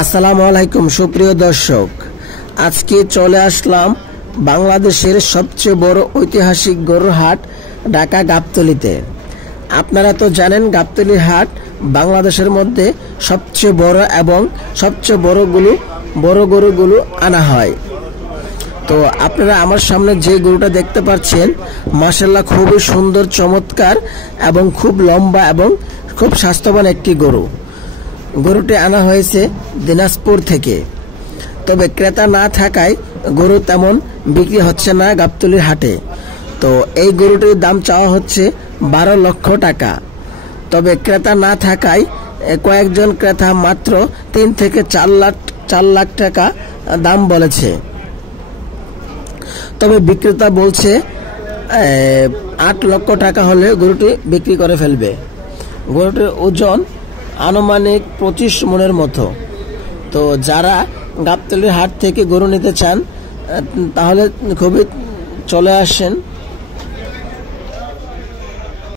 আসসালামু আলাইকুম সুপ্রিয় দর্শক, আজকে চলে আসলাম বাংলাদেশের সবচেয়ে বড় ঐতিহাসিক গরুর হাট ঢাকা গাবতলীতে। আপনারা তো জানেন গাবতলী হাট বাংলাদেশের মধ্যে সবচেয়ে বড় এবং সবচেয়ে বড় গরুগুলো আনা হয়। তো আপনারা আমার সামনে যে গরুটা দেখতে পাচ্ছেন মাশাআল্লাহ খুবই সুন্দর, চমৎকার এবং খুব লম্বা এবং খুব স্বাস্থ্যবান একটি গরুটি আনা হয়েছে দিনাজপুর থেকে। তবে ক্রেতা না থাকায় গরু তেমন বিক্রি হচ্ছে না গাবতলীর হাটে। তো এই গরুটির দাম চাওয়া হচ্ছে 12 লক্ষ টাকা। তবে ক্রেতা না থাকায় কয়েকজন ক্রেতা মাত্র 3 থেকে 4 লাখ টাকা দাম বলেছে। তবে বিক্রেতা বলছে 8 লক্ষ টাকা হলে গরুটি বিক্রি করে ফেলবে। গরুটির ওজন আনুমানিক 25 মনের মতো। তো যারা গাবতলীর হাট থেকে গরু নিতে চান তাহলে খুবই চলে আসেন।